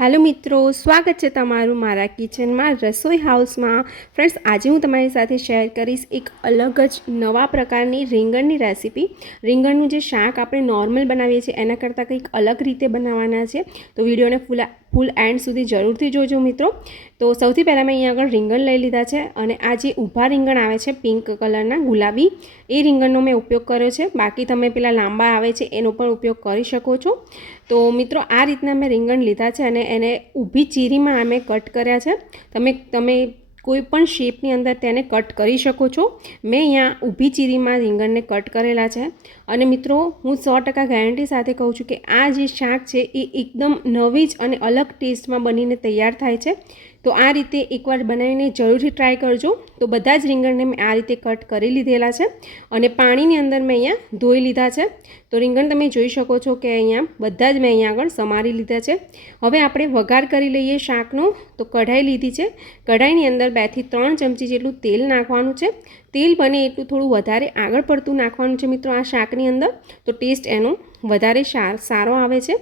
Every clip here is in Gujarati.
હેલો મિત્રો, સ્વાગત છે તમારું મારા કિચનમાં રસોઈ હાઉસમાં. ફ્રેન્ડ્સ, આજે હું તમારી સાથે શેર કરીશ એક અલગ જ નવા પ્રકારની રીંગણની રેસીપી. રીંગણનું જે શાક આપણે નોર્મલ બનાવીએ છીએ, એના કરતાં કંઈક અલગ રીતે બનાવવાના છે. તો વિડીયોને ફૂલ ફૂલ એન્ડ સુધી જરૂરથી જોજો મિત્રો. તો સૌથી પહેલાં મેં અહીંયા આગળ રીંગણ લઈ લીધા છે અને આ જે ઊભા રીંગણ આવે છે, પિંક કલરના ગુલાબી, એ રીંગણનો મેં ઉપયોગ કર્યો છે. બાકી તમે પેલા લાંબા આવે છે, એનો પણ ઉપયોગ કરી શકો છો. તો મિત્રો આ રીતના મેં રીંગણ લીધા છે અને એને ઊભી ચીરીમાં અમે કટ કર્યા છે. તમે તમે કોઈ પણ શેપની અંદર તેને કટ કરી શકો છો. મેં અહીંયા ઊભી ચીરીમાં રીંગણને કટ કરેલા છે. અને મિત્રો, હું સો ટકા ગેરંટી સાથે કહું છું કે આ જે શાક છે, એ એકદમ નવી જ અને અલગ ટેસ્ટમાં બનીને તૈયાર થાય છે. તો આ રીતે એકવાર બનાવીને જરૂરથી ટ્રાય કરજો. તો બધા જ રીંગણને મેં આ રીતે કટ કરી લીધેલા છે અને પાણીની અંદર મેં અહીંયા ધોઈ લીધા છે. તો રીંગણ તમે જોઈ શકો છો કે અહીંયા બધા જ મેં અહીંયા આગળ સમારી લીધા છે. હવે આપણે વઘાર કરી લઈએ શાકનો. તો કઢાઈ લીધી છે. કઢાઈની અંદર બેથી ત્રણ ચમચી જેટલું તેલ નાખવાનું છે. તેલ બને એટલું થોડું વધારે આગળ પડતું નાખવાનું છે મિત્રો આ શાકની અંદર. તો ટેસ્ટ એનો વધારે સારો આવે છે.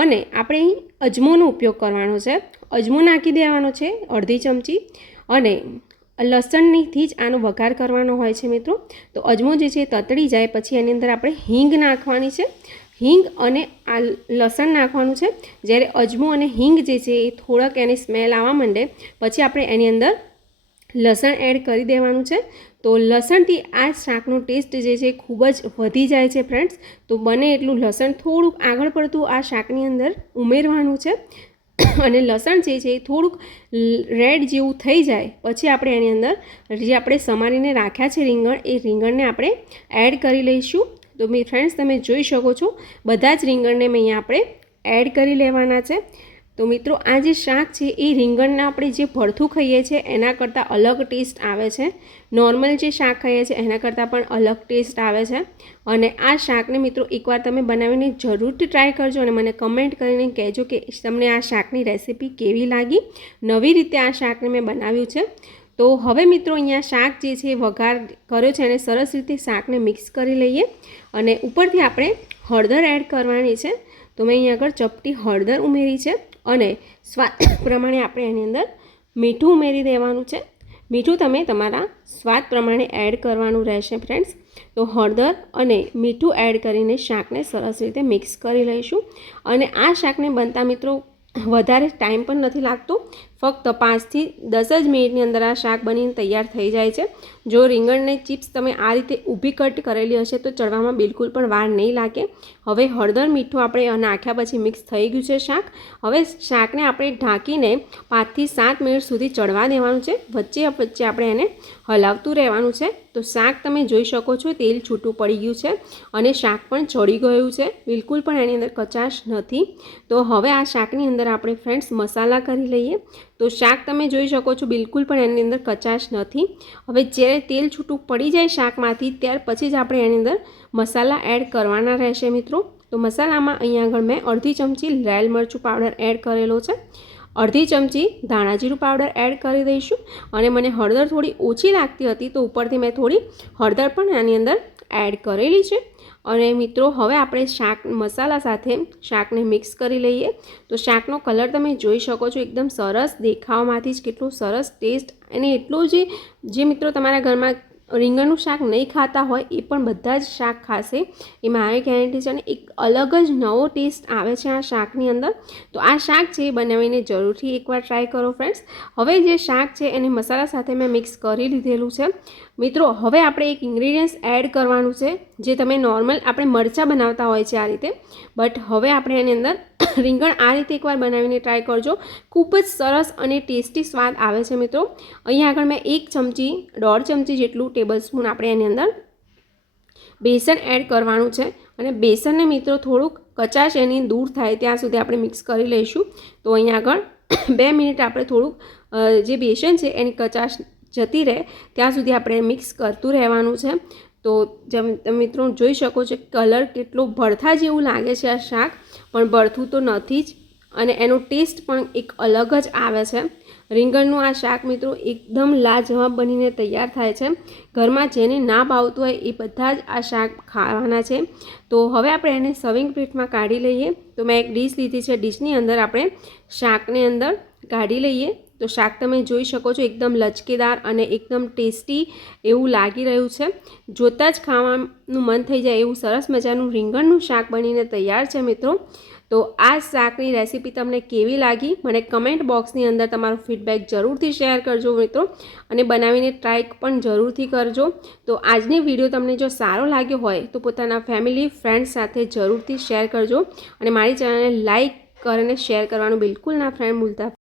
અને આપણે અહીં અજમોનો ઉપયોગ કરવાનો છે. અજમો નાખી દેવાનો છે, અડધી ચમચી. અને લસણનીથી જ આનો વઘાર કરવાનો હોય છે મિત્રો. તો અજમો જે છે તતડી જાય, પછી એની અંદર આપણે હિંગ નાખવાની છે. હિંગ અને આ લસણ નાખવાનું છે. જ્યારે અજમો અને હિંગ જે છે એ થોડાક એની સ્મેલ આવવા માંડે, પછી આપણે એની અંદર લસણ એડ કરી દેવાનું છે. તો લસણથી આ શાકનો ટેસ્ટ જે છે ખૂબ જ વધી જાય છે, ફ્રેન્ડ્સ. તો બને એટલું લસણ થોડુંક આગળ પડતું આ શાકની અંદર ઉમેરવાનું છે. અને લસણ જે છે એ થોડુંક રેડ જેવું થઈ જાય, પછી આપણે એની અંદર જે આપણે સમારીને રાખ્યા છે રીંગણ, એ રીંગણને આપણે એડ કરી લઈશું. તો મેં, ફ્રેન્ડ્સ, તમે જોઈ શકો છો, બધા જ રીંગણને મેં અહીંયા આપણે એડ કરી લેવાના છે. તો મિત્રો, આ જે શાક છે, એ રીંગણના આપણે જે ભરથું ખાઈએ છીએ, એના કરતાં અલગ ટેસ્ટ આવે છે. નોર્મલ જે શાક ખાઈએ છીએ, એના કરતાં પણ અલગ ટેસ્ટ આવે છે. અને આ શાકને મિત્રો, એકવાર તમે બનાવીને જરૂરથી ટ્રાય કરજો અને મને કમેન્ટ કરીને કહેજો કે તમને આ શાકની રેસીપી કેવી લાગી? નવી રીતે આ શાકને મેં બનાવ્યું છે. તો હવે મિત્રો, અહીંયા શાક જે છે વઘાર કર્યો છે અને સરસ રીતે શાકને મિક્સ કરી લઈએ. અને ઉપરથી આપણે હળદર એડ કરવાની છે. તો મેં અહીંયા આગળ ચપટી હળદર ઉમેરી છે. અને સ્વાદ પ્રમાણે આપણે એની અંદર મીઠું ઉમેરી દેવાનું છે. મીઠું તમે તમારા સ્વાદ પ્રમાણે એડ કરવાનું રહેશે ફ્રેન્ડ્સ તો હળદર અને મીઠું એડ કરીને શાકને સરસ રીતે મિક્સ કરી લઈશું. અને આ શાકને બનતા મિત્રો, વધારે ટાઈમ પણ નથી લાગતો. ફક્ત પાંચથી દસ જ મિનિટની અંદર આ શાક બનીને તૈયાર થઈ જાય છે. જો રીંગણને ચિપ્સ તમે આ રીતે ઊભી કટ કરેલી હશે તો ચડવામાં બિલકુલ પણ વાર નહીં લાગે. હવે હળદર મીઠું આપણે નાખ્યા પછી મિક્સ થઈ ગયું છે શાક. હવે શાકને આપણે ઢાંકીને પાંચથી સાત મિનિટ સુધી ચડવા દેવાનું છે. વચ્ચે વચ્ચે આપણે એને હલાવતું રહેવાનું છે. તો શાક તમે જોઈ શકો છો, તેલ છૂટું પડી ગયું છે અને શાક પણ ચડી ગયું છે. બિલકુલ પણ એની અંદર કચાશ નથી. તો હવે આ શાકની અંદર આપણે ફ્રેન્ડ્સ મસાલા કરી લઈએ. તો શાક તમે જોઈ શકો છો, બિલકુલ પણ એની અંદર કચાશ નથી. હવે જ્યારે તેલ છૂટું પડી જાય શાકમાંથી, ત્યાર પછી જ આપણે એની અંદર મસાલા એડ કરવાના રહેશે મિત્રો. તો મસાલામાં અહીંયા આગળ મેં અડધી ચમચી લાલ મરચું પાવડર એડ કરેલો છે. અડધી ચમચી ધાણાજીરું પાવડર એડ કરી દઈશું. અને મને હળદર થોડી ઓછી લાગતી હતી, તો ઉપરથી મેં થોડી હળદર પણ આની અંદર એડ કરેલી છે. અને મિત્રો, હવે આપણે શાક, મસાલા સાથે શાકને મિક્સ કરી લઈએ. તો શાકનો કલર તમે જોઈ શકો છો, એકદમ સરસ દેખાવમાંથી જ કેટલું સરસ ટેસ્ટ અને એટલું જે જે મિત્રો તમારા ઘરમાં રીંગણનું શાક નહીં ખાતા હોય, એ પણ બધા જ શાક ખાશે. એ મારી ગેરંટી છે અને એક અલગ જ નવો ટેસ્ટ આવે છે આ શાકની અંદર. તો આ શાક છે, એ બનાવીને જરૂરથી એકવાર ટ્રાય કરો ફ્રેન્ડ્સ હવે જે શાક છે, એને મસાલા સાથે મેં મિક્સ કરી લીધેલું છે. મિત્રો, હવે આપણે એક ઇન્ગ્રીડિયન્ટ્સ એડ કરવાનું છે, જે તમે નોર્મલ આપણે મરચાં બનાવતા હોય છે આ રીતે. બટ હવે આપણે એની અંદર રીંગણ આ રીતે એકવાર બનાવીને ટ્રાય કરજો. ખૂબ જ સરસ અને ટેસ્ટી સ્વાદ આવે છે મિત્રો. અહીંયા આગળ મેં એક ચમચી, દોઢ ચમચી જેટલું ટેબલ સ્પૂન આપણે એની અંદર બેસન એડ કરવાનું છે. અને બેસનને મિત્રો થોડુંક કચાશ એની દૂર થાય ત્યાં સુધી આપણે મિક્સ કરી લઈશું. તો અહીંયા આગળ બે મિનિટ આપણે થોડુંક જે બેસન છે એની કચાશ જતી રહે, ત્યાં સુધી આપણે મિક્સ કરતું રહેવાનું છે. તો જેમ તમે મિત્રો જોઈ શકો છો કલર કેટલો ભરથા જેવું લાગે છે આ શાક, પણ ભરથું તો નથી જ. અને એનો ટેસ્ટ પણ એક અલગ જ આવે છે. રીંગણનું આ શાક મિત્રો એકદમ લાજવાબ બનીને તૈયાર થાય છે. ઘરમાં જેને ના ભાવતું હોય એ બધા જ આ શાક ખાવાના છે. તો હવે આપણે એને સર્વિંગ પ્લેટમાં કાઢી લઈએ. તો મેં એક ડીશ લીધી છે. ડીશની અંદર આપણે શાકની અંદર કાઢી લઈએ. તો શાક તમે જોઈ શકો છો, એકદમ લચકેદાર અને એકદમ ટેસ્ટી એવું લાગી રહ્યું છે. જોતાં જ ખાવાનું મન થઈ જાય એવું સરસ મજાનું રીંગણનું શાક બનીને તૈયાર છે મિત્રો. તો આ શાકની રેસીપી તમને કેવી લાગી? મને કમેન્ટ બોક્સની અંદર તમારો ફીડબેક જરૂરથી શેર કરજો મિત્રો અને બનાવીને ટ્રાય પણ જરૂરથી કરજો. તો આજની વીડિયો તમને જો સારો લાગ્યો હોય તો પોતાના ફેમિલી, ફ્રેન્ડ્સ સાથે જરૂરથી શેર કરજો અને મારી ચેનલને લાઇક કરીને શેર કરવાનું બિલકુલ ના ફ્રેન્ડ ભૂલતા.